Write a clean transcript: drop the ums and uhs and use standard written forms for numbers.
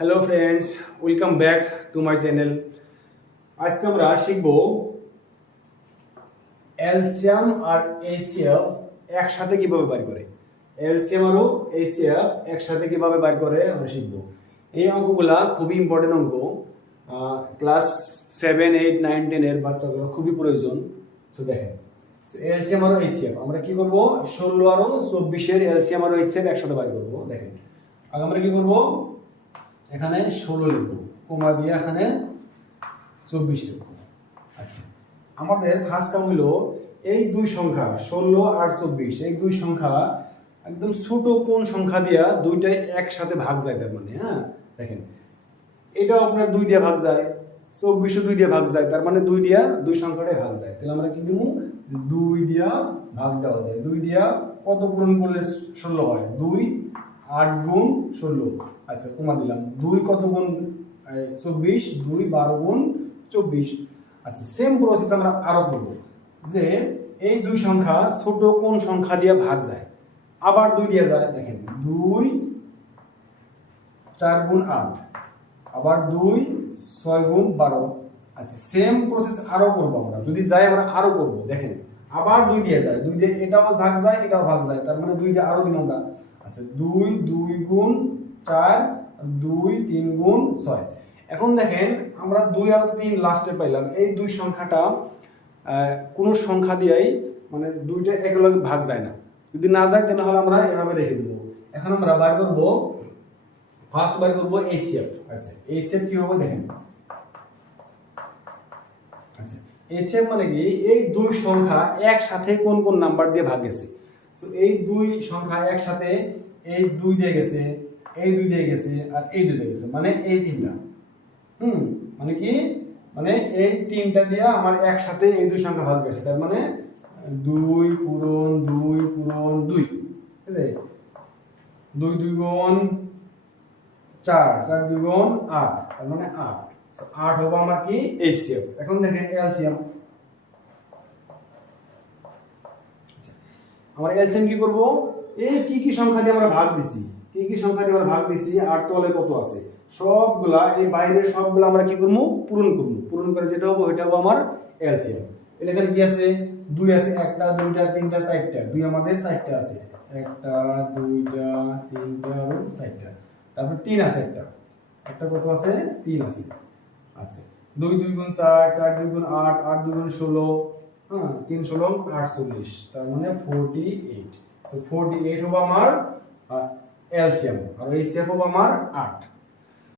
Hello friends, welcome back to my channel. আজকে আমরা শিখব এলসিয়াম আর এইচসিএফ একসাথে কিভাবে বের করে। এলসিয়াম আর এইচসিএফ একসাথে কিভাবে বের করে আমরা শিখব। এই অঙ্কগুলা খুবই ইম্পর্টেন্ট অঙ্ক, ক্লাস 7, 8, 9, 10 এর বাচ্চাগুলো খুবই প্রয়োজন। তো দেখেন, এলসিয়াম আর এইচসিএফ আমরা কি করব, 16 আর 24 এর এলসিয়াম আর এইচসিএফ একসাথে বের করব। দেখেন, আগে আমরা কি করব, এখানে 16 লিখবো, কমা দিয়ে এখানে 24 লিখবো। আচ্ছা, আমাদের ফার্স্ট কাম হলো এই দুই সংখ্যা 16 আর 24, এই দুই সংখ্যা একদম ছোট কোন সংখ্যা দিয়া দুইটাই একসাথে ভাগ যায়। তার মানে দেখেন, এটাও আপনার 2 দিয়ে ভাগ যায়, 24ও 2 দিয়ে ভাগ যায়, তার মানে 2 দিয়া দুই সংখ্যাটাই ভাগ যায়। তাহলে আমরা কি দিব, 2 দিয়া ভাগ দেওয়া যায়। 2 দিয়া কত পূরণ করলে 16 হয়? 2 8 গুণ 16। আচ্ছা, কমা দিলাম। 2 কত গুণ 24? 2 12 গুণ 24। আচ্ছা, সেম প্রসেস আমরা আরো করব, যে এই দুই সংখ্যা ছোট কোন সংখ্যা দিয়ে ভাগ যায়, আবার 2 দিয়ে যায়। দেখেন, 2 4 গুণ 8, আবার 2 6 গুণ 12। আচ্ছা, সেম প্রসেস আরো করব আমরা, যদি যাই আমরা আরো করব। দেখেন, আবার 2 দিয়ে যায়, 2 দিয়ে এটাও ভাগ যায়, এটাও ভাগ যায়, তার মানে 2 দিয়ে আরো দিন আমরা। আচ্ছা, 2 গুণ 4, 2 3 গুণ 6। এখন দেখেন, আমরা 2 আর 3 লাস্টে পাইলাম। এই দুই সংখ্যাটা কোনো সংখ্যা দিয়েই মানে দুইটা একলগে ভাগ যায় না। যদি না যায় তাহলে আমরা এভাবে রেখে দেব। এখন আমরা বার করব, ফার্স্ট বার করব এইচসিএফ। আচ্ছা, এইচসিএফ কি হবে দেখেন। আচ্ছা, এইচসিএফ মানে কি, এই দুই সংখ্যা একসাথে কোন কোন নাম্বার দিয়ে ভাগ গেছে। সো এই দুই সংখ্যা একসাথে এই 2 দিয়ে গেছে, এই 2 দিয়ে গেছে, আর এই 2 দিয়ে গেছে, মানে এই তিনটা। মানে কি, মানে এই তিনটা দিয়ে আমার একসাথে এই দুই সংখ্যা ভাগ গেছে, তার মানে 2 পূরণ 2 পূরণ 2, ঠিক আছে। 2 2 গুণ 4, 4 2 গুণ 8, তার মানে 8। 8 হবে আমার কি, এইচসিএফ। এখন দেখেন এলসিএম। আমরা এলসিএম কি করব, এই কি কি সংখ্যা দিয়ে আমরা ভাগ দিছি, কি কি সংখ্যা দিয়ে আমরা ভাগ দিছি, 8 তলে কত আছে সবগুলা, এই বাইরের সবগুলা আমরা কি করব, পূরণ করব। পূরণ করে যেটা হবে ওইটা হবে আমার এলসিএম। এখানে কি আছে, 2 আছে, 1টা 2টা 3টা 4টা, 2 আমাদের 4টা আছে, 1টা 2টা 3টা আর 4টা। তারপর 3 আছে, একটা একটা কত আছে, 3 আছে। আচ্ছা, 2 2 গুণ 4, 4 2 গুণ 8, 8 2 গুণ 16, 3 16 48, তার মানে 48। সো 48 হবে আমার এলসিএম, আর এইচসিএফ হবে আমার 8।